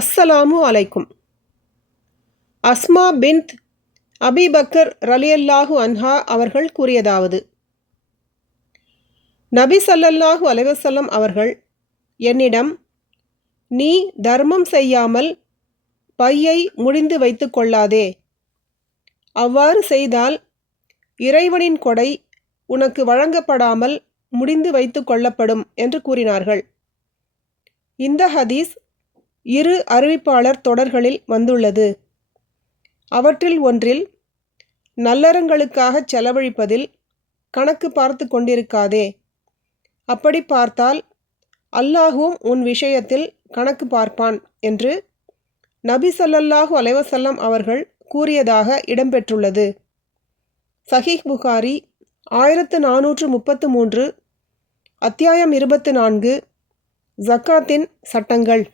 அஸ்ஸலாமு அலைக்கும். அஸ்மா பின்த் அபி பக்கர் ரலியல்லாஹு அன்ஹா அவர்கள் கூறியதாவது, நபி ஸல்லல்லாஹு அலைஹி வஸல்லம் அவர்கள் என்னிடம், நீ தர்மம் செய்யாமல் பையை முடிந்து வைத்து கொள்ளாதே, அவ்வாறு செய்தால் இறைவனின் கொடை உனக்கு வழங்கப்படாமல் முடிந்து வைத்து கொள்ளப்படும் என்று கூறினார்கள். இந்த ஹதீஸ் இரு அறிவிப்பாளர் தொடர்களில் வந்துள்ளது. அவற்றில் ஒன்றில், நல்லறங்களுக்காகச் செலவழிப்பதில் கணக்கு பார்த்து கொண்டிருக்காதே, அப்படி பார்த்தால் அல்லாஹுவும் உன் விஷயத்தில் கணக்கு பார்ப்பான் என்று நபி ஸல்லல்லாஹு அலைஹி வஸல்லம் அவர்கள் கூறியதாக இடம்பெற்றுள்ளது. சஹீஹ் புகாரி 1433, அத்தியாயம் 24, ஜக்காத்தின் சட்டங்கள்.